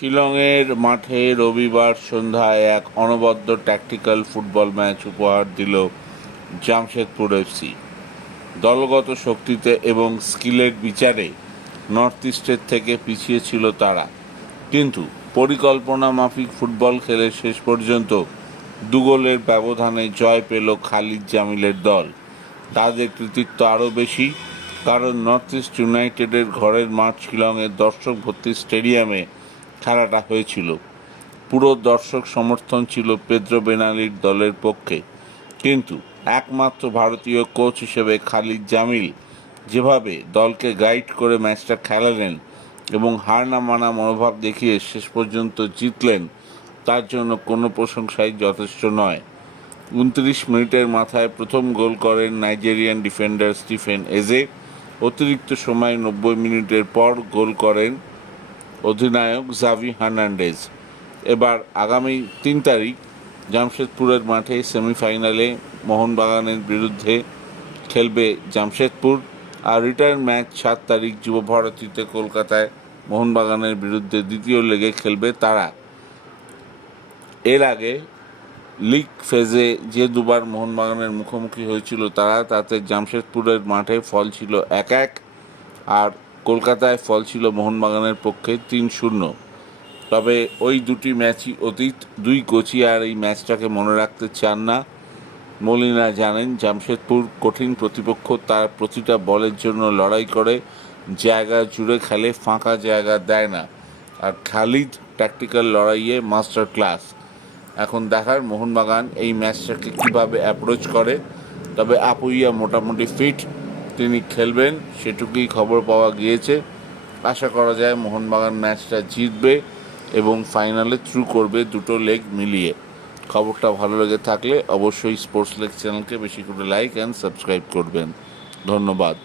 শিলংয়ের মাঠে রবিবার সন্ধ্যায় এক অনবদ্য ট্যাকটিক্যাল ফুটবল ম্যাচ উপহার দিল জামশেদপুর এফসি। দলগত শক্তিতে এবং স্কিলের বিচারে নর্থ ইস্টের থেকে পিছিয়ে ছিল তারা, কিন্তু পরিকল্পনা মাফিক ফুটবল খেলে শেষ পর্যন্ত 2 গোলের ব্যবধানে জয় পেল খালিদ জামিলের দল। তাদের কৃতিত্ব আরও বেশি, কারণ নর্থ ইস্ট ইউনাইটেডের ঘরের মাঠ শিলংয়ের দর্শক ভর্তি স্টেডিয়ামে খেলাটা হয়েছিল। পুরো দর্শক সমর্থন ছিল পেদ্রো বেনালির দলের পক্ষে, কিন্তু একমাত্র ভারতীয় কোচ হিসেবে খালিদ জামিল যেভাবে দলকে গাইড করে ম্যাচটা খেলালেন এবং হার না মানা মনোভাব দেখিয়ে শেষ পর্যন্ত জিতলেন, তার জন্য কোনো প্রশংসাই যথেষ্ট নয়। 29 মিনিটের মাথায় প্রথম গোল করেন নাইজেরিয়ান ডিফেন্ডার স্টিফেন এজে। অতিরিক্ত সময় 90 মিনিটের পর গোল করেন অধিনায়ক জাভি হার্নান্ডেজ। এবার আগামী 3 তারিখ জামশেদপুরের মাঠে সেমিফাইনালে মোহনবাগানের বিরুদ্ধে খেলবে জামশেদপুর, আর রিটার্ন ম্যাচ 7 তারিখ যুবভারতীতে কলকাতায় মোহনবাগানের বিরুদ্ধে দ্বিতীয় লেগে খেলবে তারা। এর আগে লিগ ফেজে যে দুবার মোহনবাগানের মুখোমুখি হয়েছিল তারা, তাতে জামশেদপুরের মাঠে ফল ছিল 1-1, আর কলকাতায় ফল ছিল মোহনবাগানের পক্ষে 3-0। তবে ওই দুটি ম্যাচই অতীত। 2 কোচই আর এই ম্যাচটাকে মনে রাখতে চান না। মলিনা জানেন জামশেদপুর কঠিন প্রতিপক্ষ, তার প্রতিটা বলের জন্য লড়াই করে, জায়গা জুড়ে খেলে, ফাঁকা জায়গা দেয় না। আর খালিদ ট্যাকটিক্যাল লড়াইয়ে মাস্টার ক্লাস। এখন দেখার মোহনবাগান এই ম্যাচটাকে কীভাবে অ্যাপ্রোচ করে। তবে আপুইয়া মোটামুটি ফিট, তিনি খেলবেন সেটুকুই খবর পাওয়া গিয়েছে। আশা করা যায় মোহনবাগান ম্যাচটা জিতবে এবং ফাইনালে থ্রু করবে দুটো লেগ মিলিয়ে। খবরটা ভালো লেগে থাকলে অবশ্যই স্পোর্টস লেগ চ্যানেলকে বেশি করে লাইক অ্যান্ড সাবস্ক্রাইব করবেন। ধন্যবাদ।